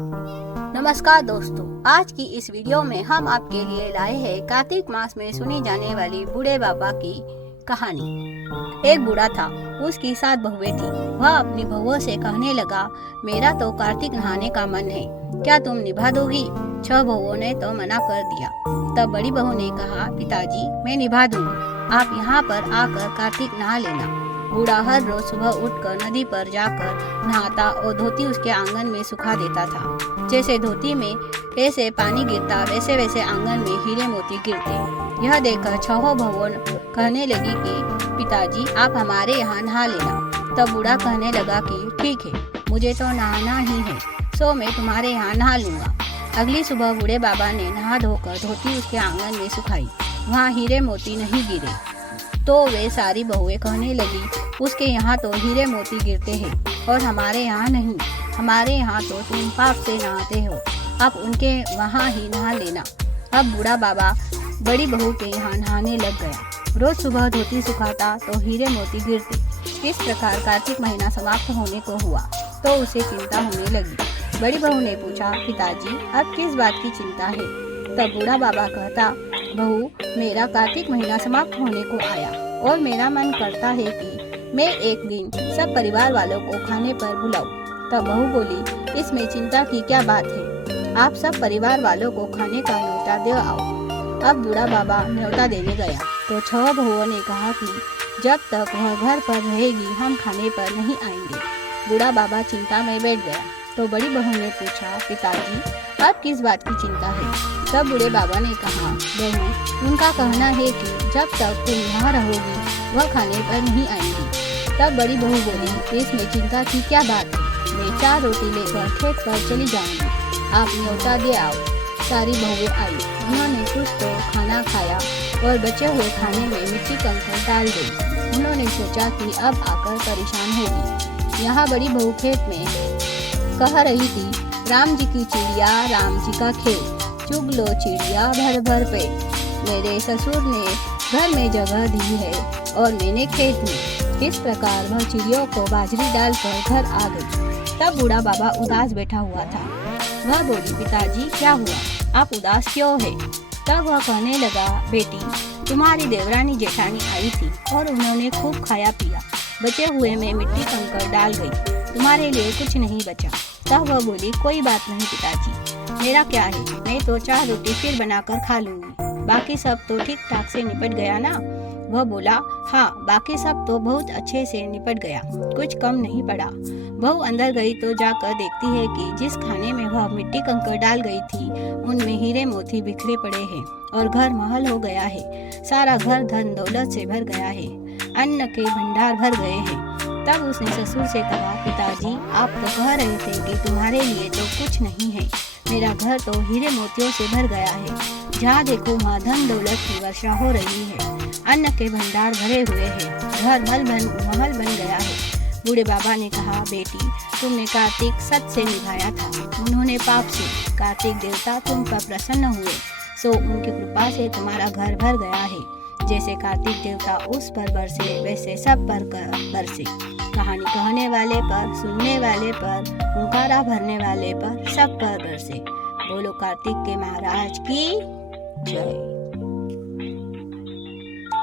नमस्कार दोस्तों, आज की इस वीडियो में हम आपके लिए लाए हैं कार्तिक मास में सुनी जाने वाली बूढ़े बाबा की कहानी। एक बूढ़ा था, उसकी 7 बहुएं थी। वह अपनी बहुओं से कहने लगा, मेरा तो कार्तिक नहाने का मन है, क्या तुम निभा दोगी? 6 बहुओं ने तो मना कर दिया। तब बड़ी बहू ने कहा, पिताजी मैं निभा दूंगी, आप यहाँ पर आकर कार्तिक नहा लेना। बूढ़ा हर रोज सुबह उठकर नदी पर जाकर नहाता और धोती उसके आंगन में सुखा देता था। जैसे धोती में ऐसे पानी गिरता, वैसे वैसे आंगन में हीरे मोती गिरते। यह देखकर 6 बहुओं कहने लगी कि पिताजी आप हमारे यहाँ नहा लेना। तब बूढ़ा कहने लगा कि ठीक है, मुझे तो नहाना ही है, सो मैं तुम्हारे यहाँ नहा लूंगा। अगली सुबह बूढ़े बाबा ने नहा धोकर धोती उसके आंगन में सुखाई। वहाँ हीरे मोती नहीं गिरे। तो वे सारी बहुएं कहने लगी, उसके यहाँ तो हीरे मोती गिरते हैं और हमारे यहाँ नहीं। हमारे यहाँ तो तुम पाप से नहाते हो, अब उनके वहाँ ही नहा लेना। अब बूढ़ा बाबा बड़ी बहू के यहाँ नहाने लग गया। रोज सुबह धोती सुखाता तो हीरे मोती गिरते। इस प्रकार कार्तिक महीना समाप्त होने को हुआ तो उसे चिंता होने लगी। बड़ी बहू ने पूछा, पिताजी अब किस बात की चिंता है? तब बूढ़ा बाबा कहता, बहू मेरा कार्तिक महीना समाप्त होने को आया और मेरा मन करता है कि मैं एक दिन सब परिवार वालों को खाने पर बुलाऊं। तब बहू बोली, इसमें चिंता की क्या बात है, आप सब परिवार वालों को खाने का न्योता दे आओ। अब बूढ़ा बाबा न्योता देने गया तो 6 बहुओं ने कहा कि जब तक वह घर पर रहेगी हम खाने पर नहीं आएंगे। बूढ़ा बाबा चिंता में बैठ गया तो बड़ी बहू ने पूछा, पिताजी अब किस बात की चिंता है? तब बूढ़े बाबा ने कहा, बहू उनका कहना है कि जब तक तुम यहाँ रहोगी वह खाने पर नहीं आएंगी। तब बड़ी बहू बोली, इसमें चिंता की क्या बात है, मैं 4 रोटी लेकर खेत पर चली जाऊंगी, आप न्योता दे आओ। सारी बहुएं आई, उन्होंने कुछ तो खाना खाया और बचे हुए खाने में मिट्टी कंकड़ डाल दी। उन्होंने सोचा कि अब आकर परेशान होगी। यहाँ बड़ी बहू खेत में कह रही थी, राम जी की चिड़िया राम जी का खेत, चुग लो चिड़िया भर भर पेट। मेरे ससुर ने घर में जगह दी है और मैंने खेत में। इस प्रकार वह चिड़ियों को बाजरी डालकर घर आ गई। तब बूढ़ा बाबा उदास बैठा हुआ था। वह बोली, पिताजी क्या हुआ, आप उदास क्यों है? तब वह कहने लगा, बेटी तुम्हारी देवरानी जेठानी आई थी और उन्होंने खूब खाया पिया, बचे हुए में मिट्टी कंकड़ डाल गई, तुम्हारे लिए कुछ नहीं बचा। तब वह बोली, कोई बात नहीं पिताजी, मेरा क्या है, मैं तो 4 रोटी फिर बनाकर खा लूंगी, बाकी सब तो ठीक ठाक से निपट गया ना? वह बोला, हाँ बाकी सब तो बहुत अच्छे से निपट गया, कुछ कम नहीं पड़ा। बहू अंदर गई तो जाकर देखती है कि जिस खाने में वह मिट्टी कंकड़ डाल गई थी उनमें हीरे मोती बिखरे पड़े हैं और घर महल हो गया है। सारा घर धन दौलत से भर गया है, अन्न के भंडार भर गए हैं। तब उसने ससुर से कहा, पिताजी आप तो कह रहे थे कि तुम्हारे लिए तो कुछ नहीं है, मेरा घर तो हीरे मोतियों से भर गया है, जहाँ देखो वहाँ धन दौलत की वर्षा हो रही है, अन्न के भंडार भरे हुए हैं, घर महल बन गया है। बूढ़े बाबा ने कहा, बेटी तुमने कार्तिक सच से निभाया था, उन्होंने पाप से। कार्तिक देवता तुम पर प्रसन्न हुए, सो उनकी कृपा से तुम्हारा घर भर गया है। जैसे कार्तिक देवता उस पर बरसे वैसे सब पर बरसे। कहानी कहने वाले पर, सुनने वाले पर, हुंकारा भरने वाले पर, सब पर बरसे। बोलो कार्तिक के महाराज की जय।